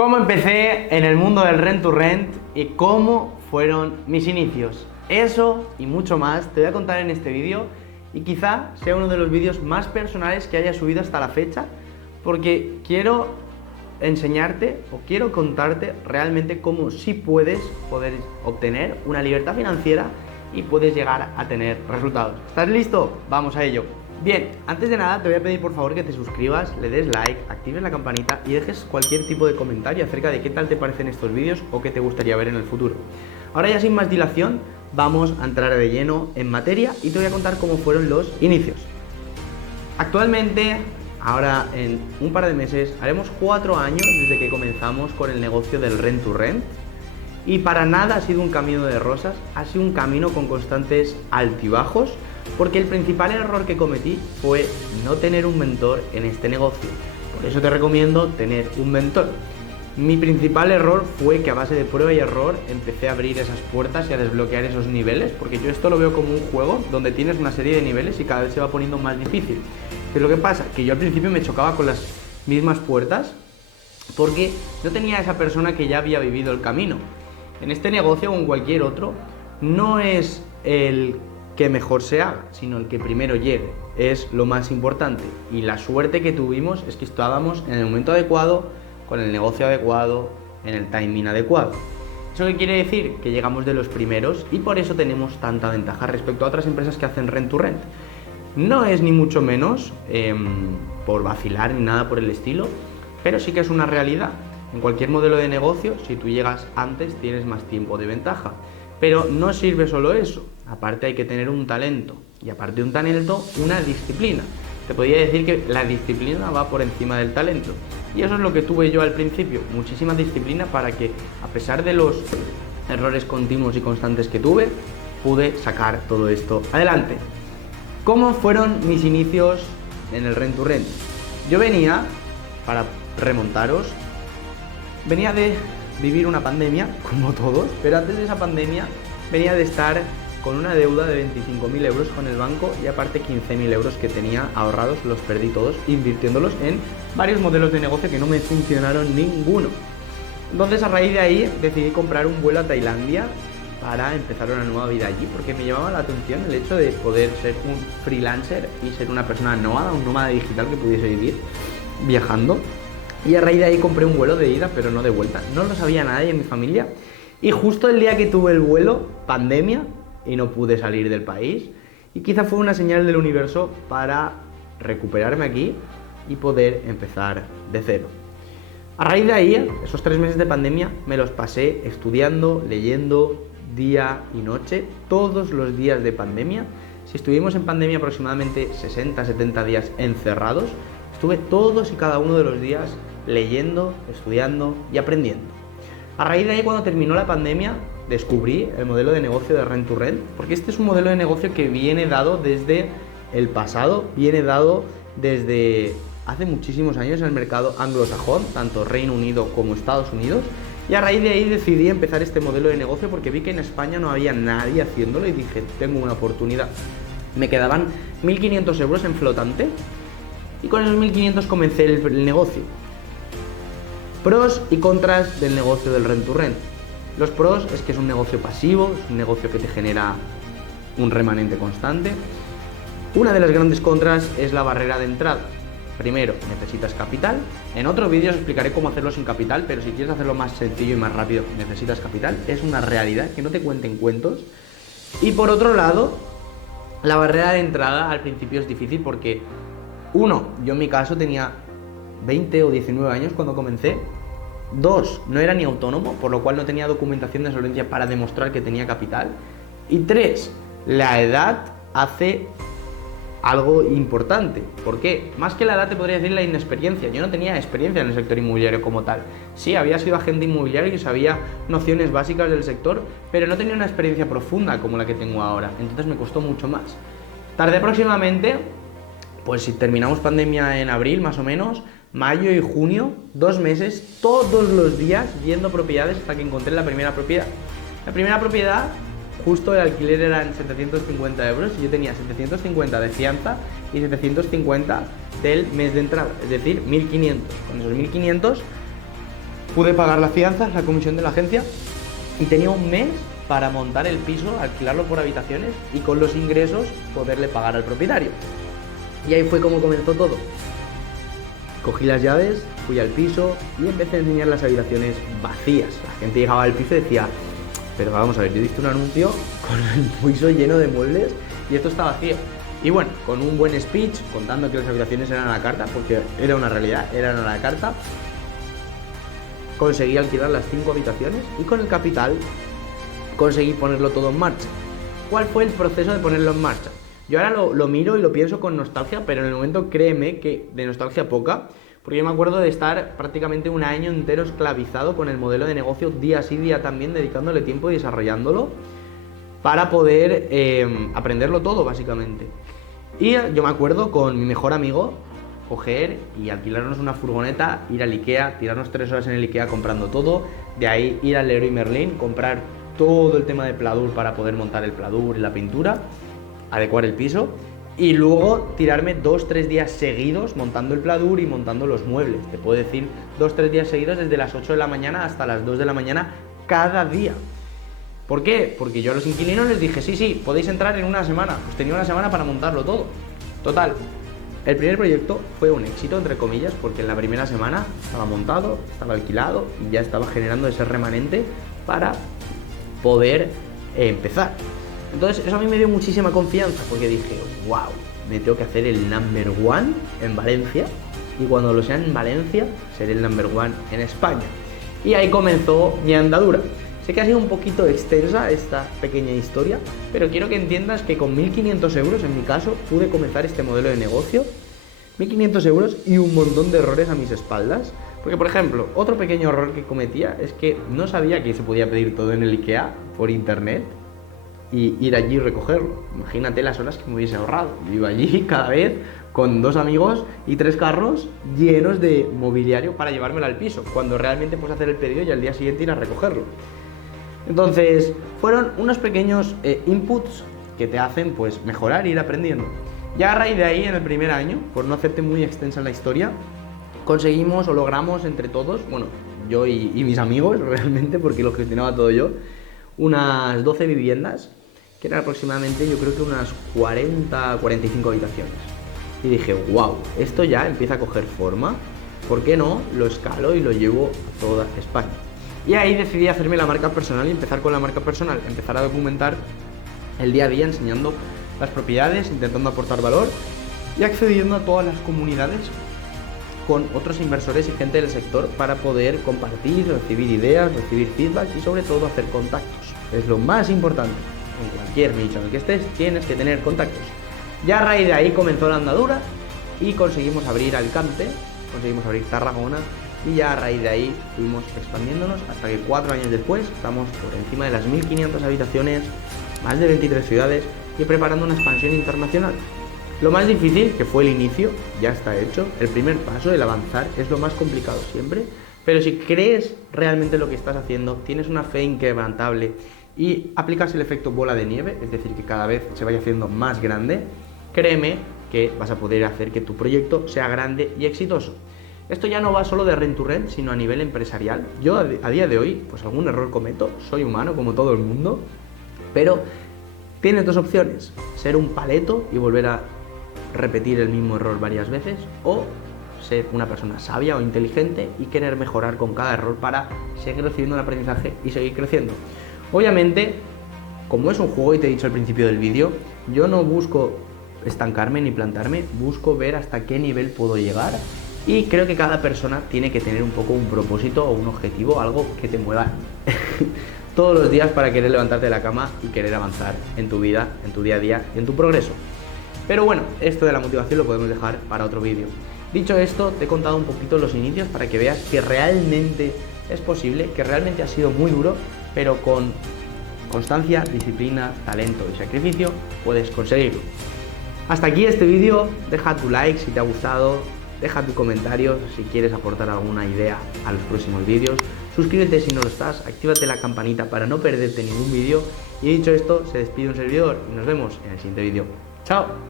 cómo empecé en el mundo del rent to rent y cómo fueron mis inicios. Eso y mucho más te voy a contar en este vídeo y quizá sea uno de los vídeos más personales que haya subido hasta la fecha, porque quiero enseñarte o quiero contarte realmente cómo sí puedes obtener una libertad financiera y puedes llegar a tener resultados. ¿Estás listo? Vamos a ello. Bien, antes de nada te voy a pedir por favor que te suscribas, le des like, actives la campanita y dejes cualquier tipo de comentario acerca de qué tal te parecen estos vídeos o qué te gustaría ver en el futuro. Ahora ya sin más dilación, vamos a entrar de lleno en materia y te voy a contar cómo fueron los inicios. Actualmente, ahora en un par de meses, haremos 4 años desde que comenzamos con el negocio del rent to rent. Y para nada ha sido un camino de rosas, ha sido un camino con constantes altibajos, porque el principal error que cometí fue no tener un mentor en este negocio. Por eso te recomiendo tener un mentor. Mi principal error fue que a base de prueba y error empecé a abrir esas puertas y a desbloquear esos niveles, porque yo esto lo veo como un juego donde tienes una serie de niveles y cada vez se va poniendo más difícil. ¿Qué es lo que pasa? Que yo al principio me chocaba con las mismas puertas porque no tenía esa persona que ya había vivido el camino. En este negocio o en cualquier otro, no es el que mejor se haga, sino el que primero llegue. Es lo más importante. Y la suerte que tuvimos es que estábamos en el momento adecuado, con el negocio adecuado, en el timing adecuado. ¿Eso qué quiere decir? Que llegamos de los primeros y por eso tenemos tanta ventaja respecto a otras empresas que hacen rent to rent. No es ni mucho menos por vacilar ni nada por el estilo, pero sí que es una realidad. En cualquier modelo de negocio, si tú llegas antes, tienes más tiempo de ventaja. Pero no sirve solo eso. Aparte hay que tener un talento. Y aparte de un talento, una disciplina. Te podría decir que la disciplina va por encima del talento. Y eso es lo que tuve yo al principio. Muchísima disciplina para que, a pesar de los errores continuos y constantes que tuve, pude sacar todo esto adelante. ¿Cómo fueron mis inicios en el rent to rent? Yo venía, para remontaros, venía de vivir una pandemia, como todos, pero antes de esa pandemia venía de estar con una deuda de 25.000 euros con el banco y aparte 15.000 euros que tenía ahorrados, los perdí todos invirtiéndolos en varios modelos de negocio que no me funcionaron ninguno. Entonces a raíz de ahí decidí comprar un vuelo a Tailandia para empezar una nueva vida allí, porque me llamaba la atención el hecho de poder ser un freelancer y ser una persona nómada, un nómada digital que pudiese vivir viajando. Y a raíz de ahí compré un vuelo de ida, pero no de vuelta. No lo sabía nadie en mi familia. Y justo el día que tuve el vuelo, pandemia, y no pude salir del país. Y quizá fue una señal del universo para recuperarme aquí y poder empezar de cero. A raíz de ahí, esos 3 meses de pandemia, me los pasé estudiando, leyendo, día y noche, todos los días de pandemia. Si estuvimos en pandemia aproximadamente 60-70 días encerrados, estuve todos y cada uno de los días leyendo, estudiando y aprendiendo. A raíz de ahí, cuando terminó la pandemia, descubrí el modelo de negocio de rent to rent, porque este es un modelo de negocio que viene dado desde el pasado, viene dado desde hace muchísimos años en el mercado anglosajón, tanto Reino Unido como Estados Unidos, y a raíz de ahí decidí empezar este modelo de negocio porque vi que en España no había nadie haciéndolo y dije, tengo una oportunidad. Me quedaban 1.500 euros en flotante y con esos 1.500 comencé el negocio. Pros y contras del negocio del rent to rent. Los pros es que es un negocio pasivo, es un negocio que te genera un remanente constante. Una de las grandes contras es la barrera de entrada. Primero, necesitas capital. En otros vídeos explicaré cómo hacerlo sin capital, pero si quieres hacerlo más sencillo y más rápido, necesitas capital. Es una realidad, que no te cuenten cuentos. Y por otro lado, la barrera de entrada al principio es difícil porque, uno, yo en mi caso tenía 20 o 19 años cuando comencé. 2, no era ni autónomo, por lo cual no tenía documentación de solvencia para demostrar que tenía capital. Y 3, la edad hace algo importante. ¿Por qué? Más que la edad te podría decir la inexperiencia. Yo no tenía experiencia en el sector inmobiliario como tal. Sí, había sido agente inmobiliario y sabía nociones básicas del sector, pero no tenía una experiencia profunda como la que tengo ahora. Entonces me costó mucho más. Tardé aproximadamente, pues si terminamos pandemia en abril más o menos, mayo y junio, 2 meses, todos los días viendo propiedades hasta que encontré la primera propiedad. La primera propiedad, justo el alquiler eran 750 euros y yo tenía 750 de fianza y 750 del mes de entrada, es decir, 1.500. Con esos 1.500 pude pagar la fianza, la comisión de la agencia, y tenía un mes para montar el piso, alquilarlo por habitaciones y con los ingresos poderle pagar al propietario. Y ahí fue como comenzó todo. Cogí las llaves, fui al piso y empecé a enseñar las habitaciones vacías. La gente llegaba al piso y decía, pero vamos a ver, yo he visto un anuncio con el piso lleno de muebles y esto está vacío. Y bueno, con un buen speech, contando que las habitaciones eran a la carta, porque era una realidad, eran a la carta, conseguí alquilar las 5 habitaciones y con el capital conseguí ponerlo todo en marcha. ¿Cuál fue el proceso de ponerlo en marcha? Yo ahora lo miro y lo pienso con nostalgia, pero en el momento créeme que de nostalgia poca, porque yo me acuerdo de estar prácticamente un año entero esclavizado con el modelo de negocio día sí día también, dedicándole tiempo y desarrollándolo para poder aprenderlo todo básicamente. Y yo me acuerdo con mi mejor amigo coger y alquilarnos una furgoneta, ir al Ikea, tirarnos 3 horas en el Ikea comprando todo, de ahí ir al Leroy Merlin, comprar todo el tema de pladur para poder montar el pladur y la pintura, adecuar el piso y luego tirarme 2-3 días seguidos montando el pladur y montando los muebles. Te puedo decir 2-3 días seguidos desde las 8 de la mañana hasta las 2 de la mañana cada día. ¿Por qué? Porque yo a los inquilinos les dije, sí, podéis entrar en una semana. Pues tenía una semana para montarlo todo. Total, el primer proyecto fue un éxito, entre comillas, porque en la primera semana estaba montado, estaba alquilado y ya estaba generando ese remanente para poder empezar. Entonces eso a mí me dio muchísima confianza porque dije, wow, me tengo que hacer el number one en Valencia y cuando lo sea en Valencia seré el number one en España. Y ahí comenzó mi andadura. Sé que ha sido un poquito extensa esta pequeña historia, pero quiero que entiendas que con 1.500 euros, en mi caso, pude comenzar este modelo de negocio. 1.500 euros y un montón de errores a mis espaldas. Porque, por ejemplo, otro pequeño error que cometía es que no sabía que se podía pedir todo en el Ikea por internet y ir allí y recogerlo. Imagínate las horas que me hubiese ahorrado. Yo iba allí cada vez con 2 amigos y 3 carros llenos de mobiliario para llevármelo al piso, cuando realmente puedes hacer el pedido y al día siguiente ir a recogerlo. Entonces, fueron unos pequeños inputs que te hacen pues mejorar e ir aprendiendo. Ya a raíz de ahí, en el primer año, por no hacerte muy extensa la historia, conseguimos o logramos entre todos, bueno, yo y mis amigos realmente, porque lo gestionaba todo yo, unas 12 viviendas, que eran aproximadamente, yo creo que unas 40-45 habitaciones. Y dije, wow, esto ya empieza a coger forma, ¿por qué no lo escalo y lo llevo a toda España? Y ahí decidí hacerme la marca personal y empezar con la marca personal, empezar a documentar el día a día enseñando las propiedades, intentando aportar valor y accediendo a todas las comunidades con otros inversores y gente del sector para poder compartir, recibir ideas, recibir feedback y sobre todo hacer contactos. Es lo más importante. En cualquier nicho en el que estés tienes que tener contactos. Ya a raíz de ahí comenzó la andadura y conseguimos abrir Alicante, conseguimos abrir Tarragona y ya a raíz de ahí fuimos expandiéndonos hasta que 4 años después estamos por encima de las 1.500 habitaciones, más de 23 ciudades y preparando una expansión internacional. Lo más difícil, que fue el inicio, ya está hecho. El primer paso, el avanzar, es lo más complicado siempre. Pero si crees realmente lo que estás haciendo, tienes una fe inquebrantable y aplicas el efecto bola de nieve, es decir, que cada vez se vaya haciendo más grande, créeme que vas a poder hacer que tu proyecto sea grande y exitoso. Esto ya no va solo de rent to rent, sino a nivel empresarial. Yo a día de hoy, pues algún error cometo, soy humano como todo el mundo, pero tienes 2 opciones: ser un paleto y volver a repetir el mismo error varias veces, o ser una persona sabia o inteligente y querer mejorar con cada error para seguir recibiendo el aprendizaje y seguir creciendo. Obviamente, como es un juego y te he dicho al principio del vídeo, yo no busco estancarme ni plantarme, busco ver hasta qué nivel puedo llegar y creo que cada persona tiene que tener un poco un propósito o un objetivo, algo que te mueva todos los días para querer levantarte de la cama y querer avanzar en tu vida, en tu día a día y en tu progreso. Pero bueno, esto de la motivación lo podemos dejar para otro vídeo. Dicho esto, te he contado un poquito los inicios para que veas que realmente es posible, que realmente ha sido muy duro, pero con constancia, disciplina, talento y sacrificio puedes conseguirlo. Hasta aquí este vídeo, deja tu like si te ha gustado, deja tu comentario si quieres aportar alguna idea a los próximos vídeos, suscríbete si no lo estás, actívate la campanita para no perderte ningún vídeo y dicho esto, se despide un servidor y nos vemos en el siguiente vídeo. ¡Chao!